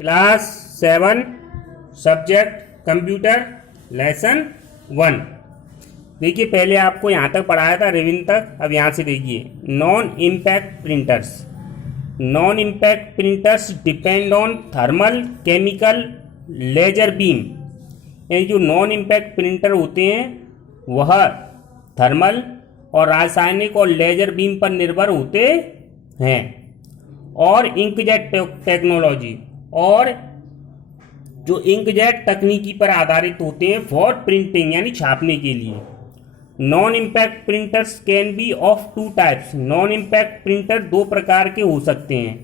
Class 7 subject computer lesson 1। देखिए पहले आपको यहाँ तक पढ़ाया था रेविन तक। अब यहाँ से देखिए non impact printers. Non impact printers depend on thermal chemical laser beam. यानी जो नॉन इम्पैक्ट प्रिंटर होते हैं वह थर्मल और रासायनिक और लेजर बीम पर निर्भर होते हैं। और इंकजेट टेक्नोलॉजी और जो इंकजेट तकनीकी पर आधारित होते हैं फॉर प्रिंटिंग यानी छापने के लिए। Non impact printers can be of two types. Non impact printer दो प्रकार के हो सकते हैं,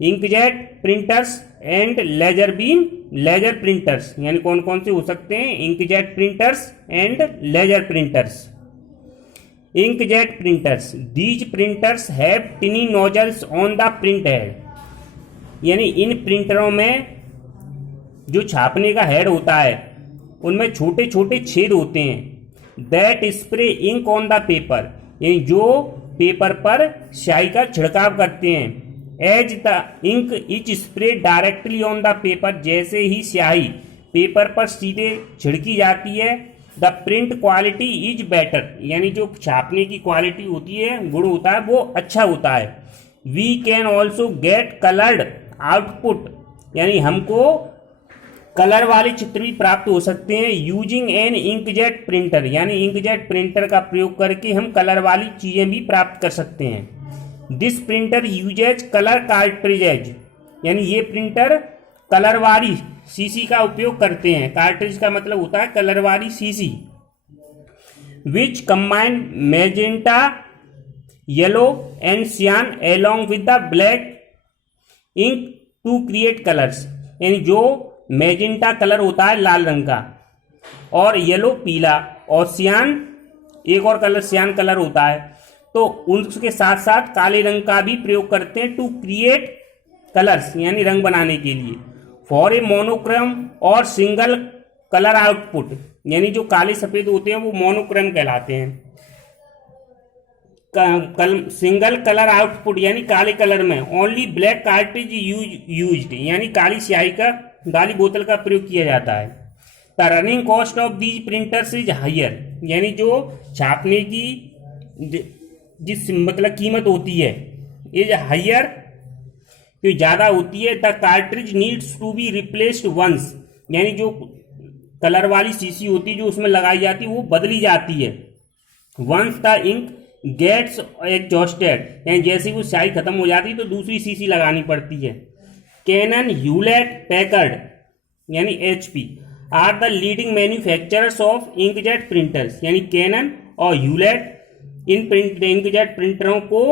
inkjet printers and laser beam laser printers. यानी कौन कौन से हो सकते हैं, inkjet printers and laser printers. Inkjet printers, these printers have tiny nozzles on the print head. यानी इन प्रिंटरों में जो छापने का हेड होता है उनमें छोटे छोटे छेद होते हैं। That spray ink on the paper, यानी जो पेपर पर स्याही का छिड़काव करते हैं। As the ink is spray directly on the paper, जैसे ही स्याही पेपर पर सीधे छिड़की जाती है the print quality is better, यानी जो छापने की क्वालिटी होती है, गुण होता है, वो अच्छा होता है। We can also get coloured output, यानी हमको कलर वाले चित्र भी प्राप्त हो सकते हैं। यूजिंग एन इंकजेट प्रिंटर, यानी इंकजेट प्रिंटर का प्रयोग करके हम कलर वाली चीजें भी प्राप्त कर सकते हैं। This printer usage colour cartridges, यानी ये प्रिंटर कलर वाली सीसी का उपयोग करते हैं। कार्ट्रिज का मतलब होता है कलर वाली सीसी। Which combine magenta yellow and cyan along with the black ink to create colours, यानी जो मैजेंटा कलर होता है लाल रंग का, और येलो पीला, और सियान एक और कलर सियान कलर होता है, तो उसके साथ साथ काले रंग का भी प्रयोग करते हैं टू क्रिएट कलर्स, यानी रंग बनाने के लिए। फॉर ए मोनोक्रोम और सिंगल कलर आउटपुट, यानी जो काले सफेद होते हैं वो मोनोक्रोम कहलाते हैं। सिंगल कलर आउटपुट यानी काले कलर में ओनली ब्लैक कार्ट्रिज यूज्ड, यानी काली स्याही का काली बोतल का प्रयोग किया जाता है। The running cost of these printers is higher, यानी जो छापने की जिस मतलब कीमत होती है इज हायर, जो ज़्यादा होती है। The cartridge needs to be replaced once, यानी जो कलर वाली शीशी होती है जो उसमें लगाई जाती है वो बदली जाती है। Once the ink gets exhausted, यानी जैसे वो स्याही खत्म हो जाती है तो दूसरी शीशी लगानी पड़ती है। कैनन ह्यूलेट पैकर्ड यानी HP are the leading manufacturers of inkjet printers, यानी कैनन और ह्यूलेट इन इंकजेट प्रिंटरों को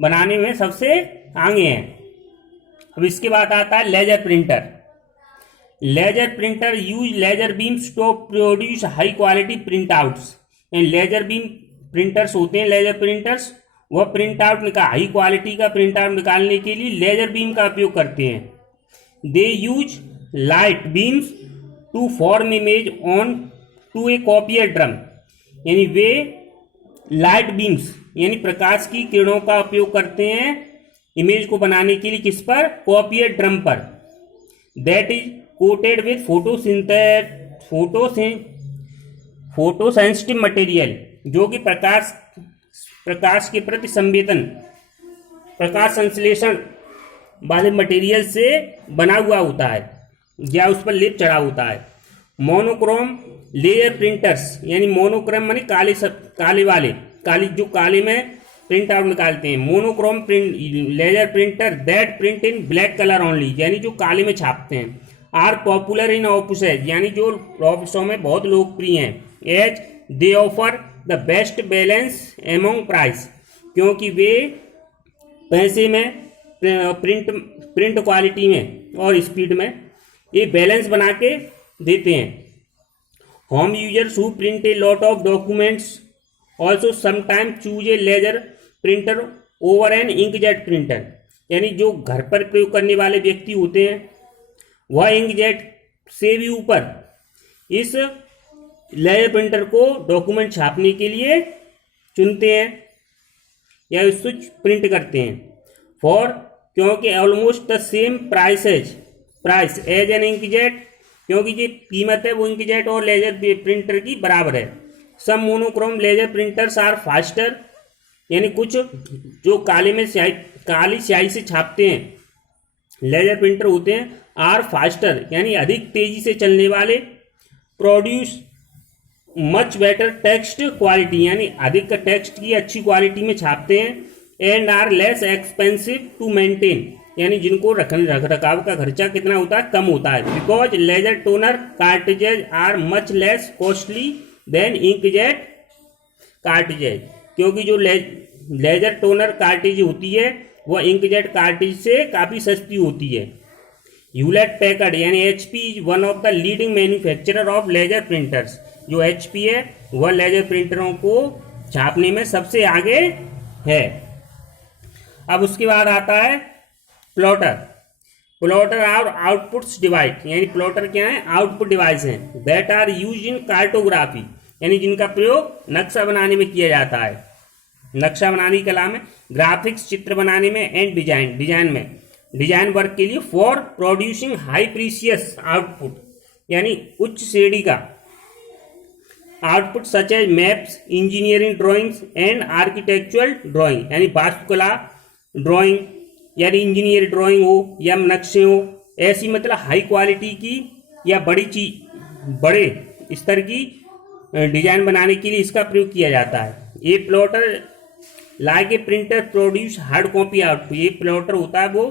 बनाने में सबसे आगे हैं। अब इसके बाद आता है laser printer. Laser printer use laser beams to produce high quality printouts, यानी लेजर बीम प्रिंटर्स होते हैं लेजर प्रिंटर्स, वह प्रिंट आउट हाई क्वालिटी का प्रिंट आउट निकालने के लिए लेजर बीम का उपयोग करते हैं। They use light beams to form image onto a copier drum, यानी वे लाइट बीम्स यानी प्रकाश की किरणों का उपयोग करते हैं इमेज को बनाने के लिए, किस पर, कॉपियर ड्रम पर। That is coated with photo sensitive material, जो कि प्रकाश के प्रति संवेदन प्रकाश संश्लेषण वाले मटेरियल से बना हुआ होता है या उस पर लेप चढ़ा होता है। मोनोक्रोम लेयर प्रिंटर्स, यानी मोनोक्रोम माने काले वाले जो काले में प्रिंट आउट निकालते हैं। Monochrome laser printer that print in black colour only, यानी जो काले में छापते हैं। आर पॉपुलर इन ऑफिसेज, यानी जो ऑफिसों में बहुत लोकप्रिय हैं। As they offer the best balance among price, क्योंकि वे पैसे में, प्रिंट क्वालिटी में और स्पीड में ये बैलेंस बना के देते हैं। Home users who print a lot of documents also sometime choose a laser printer over an inkjet printer, यानी जो घर पर प्रयोग करने वाले व्यक्ति होते हैं वह इंकजेट से भी ऊपर इस लेजर प्रिंटर को डॉक्यूमेंट छापने के लिए चुनते हैं या इसको प्रिंट करते हैं। फॉर क्योंकि almost the same prices price as an inkjet, क्योंकि जो कीमत है वो इंकजेट और लेजर प्रिंटर की बराबर है। Some monochrome laser printers are faster, यानी कुछ जो काली स्याही से छापते हैं लेजर प्रिंटर होते हैं, आर फास्टर यानी अधिक तेजी से चलने वाले, produce much better text quality यानी अधिक टेक्स्ट की अच्छी क्वालिटी में छापते हैं, and are less expensive to maintain यानी जिनको रख रखाव का खर्चा कितना होता है, कम होता है। Because laser toner cartridges are much less costly than inkjet cartridges, क्योंकि जो लेजर टोनर कार्ट्रिज होती है वह इंकजेट कार्ट्रिज से काफ़ी सस्ती होती है। ह्यूलेट पैकर्ड यानी HP is one of the leading manufacturer of laser printers, जो एचपी है वह लेजर प्रिंटरों को छापने में सबसे आगे है। अब उसके बाद आता है plotter. Plotter are outputs device, यानी प्लॉटर क्या है, आउटपुट डिवाइस हैं, that are use in cartography यानी जिनका प्रयोग नक्शा बनाने में किया जाता है। नक्शा बनाने के कला में, ग्राफिक्स चित्र बनाने में, एंड डिजाइन वर्क के लिए, for producing high precise output यानी उच्च श्रेणी का output such as maps, engineering drawings and architectural drawing यानी वास्तुकला ड्राइंग यानी इंजीनियर ड्राइंग हो या नक्शे हो, ऐसी मतलब हाई क्वालिटी की या बड़े स्तर की डिजाइन बनाने के लिए इसका प्रयोग किया जाता है। ये plotter like a printer produce hard copy output, ये प्लॉटर होता है वो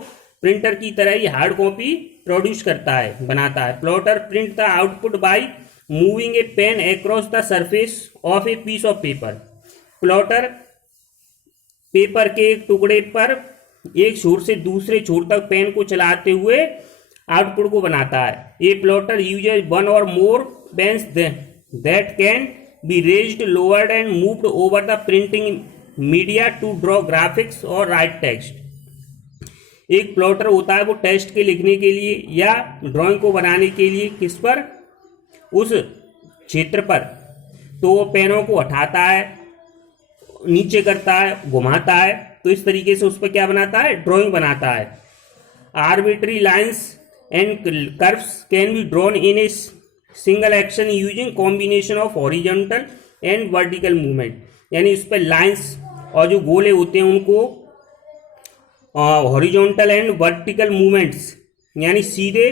प्रिंटर की तरह ही हार्ड कॉपी प्रोड्यूस करता है, बनाता है। Plotter print the output by moving a pen across the surface of a piece of paper. Plotter paper के एक टुकड़े पर एक छोर से दूसरे छोर तक पेन को चलाते हुए आउटपुट को बनाता है। ये plotter uses one or more pens that can be raised, lowered and moved over the printing media to draw graphics or write text. एक प्लॉटर होता है वो टेक्स्ट के लिखने के लिए या ड्राइंग को बनाने के लिए किस पर, उस क्षेत्र पर, तो वो पेनों को हटाता है, नीचे करता है, घुमाता है, तो इस तरीके से उस पर क्या बनाता है, ड्राइंग बनाता है। Arbitrary lines and curves can be drawn in a single action using combination of horizontal and vertical movement, यानी उस पर लाइंस और जो गोले होते हैं उनको हॉरिजॉन्टल एंड वर्टिकल मूवमेंट्स यानी सीधे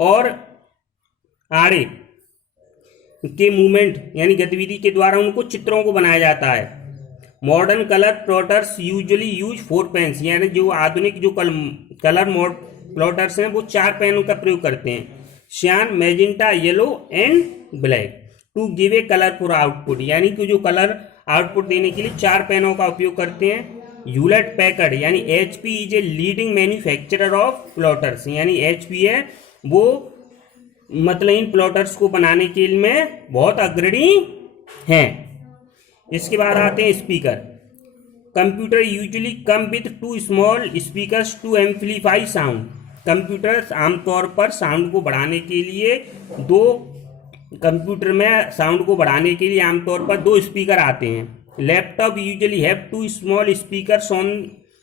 और आड़े के मूवमेंट यानी गतिविधि के द्वारा उनको चित्रों को बनाया जाता है। Modern colour plotters usually use 4 pens, यानी जो आधुनिक जो कलर प्लॉटर्स हैं वो 4 पेनों का प्रयोग करते हैं, cyan, magenta, yellow and black, to give a colourful output, यानी कि जो कलर आउटपुट देने के लिए 4 पेनों का उपयोग करते हैं। ह्यूलेट पैकर्ड यानी HP is a leading manufacturer of plotters, यानी एचपी है वो मतलब इन प्लॉटर्स को बनाने के लिए में बहुत अग्रणी हैं। इसके बाद आते हैं speaker. Computer usually come with 2 small speakers to amplify sound. Computers आमतौर पर साउंड को बढ़ाने के लिए कंप्यूटर में साउंड को बढ़ाने के लिए आमतौर पर 2 स्पीकर आते हैं। Laptop usually have 2 small speakers on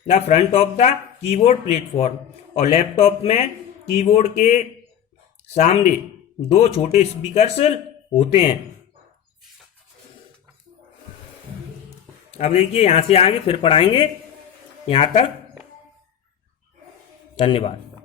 the front of the keyboard platform, और लैपटॉप में कीबोर्ड के सामने 2 छोटे स्पीकर्स होते हैं। अब देखिए यहाँ से आगे फिर पढ़ाएंगे, यहाँ तक। धन्यवाद।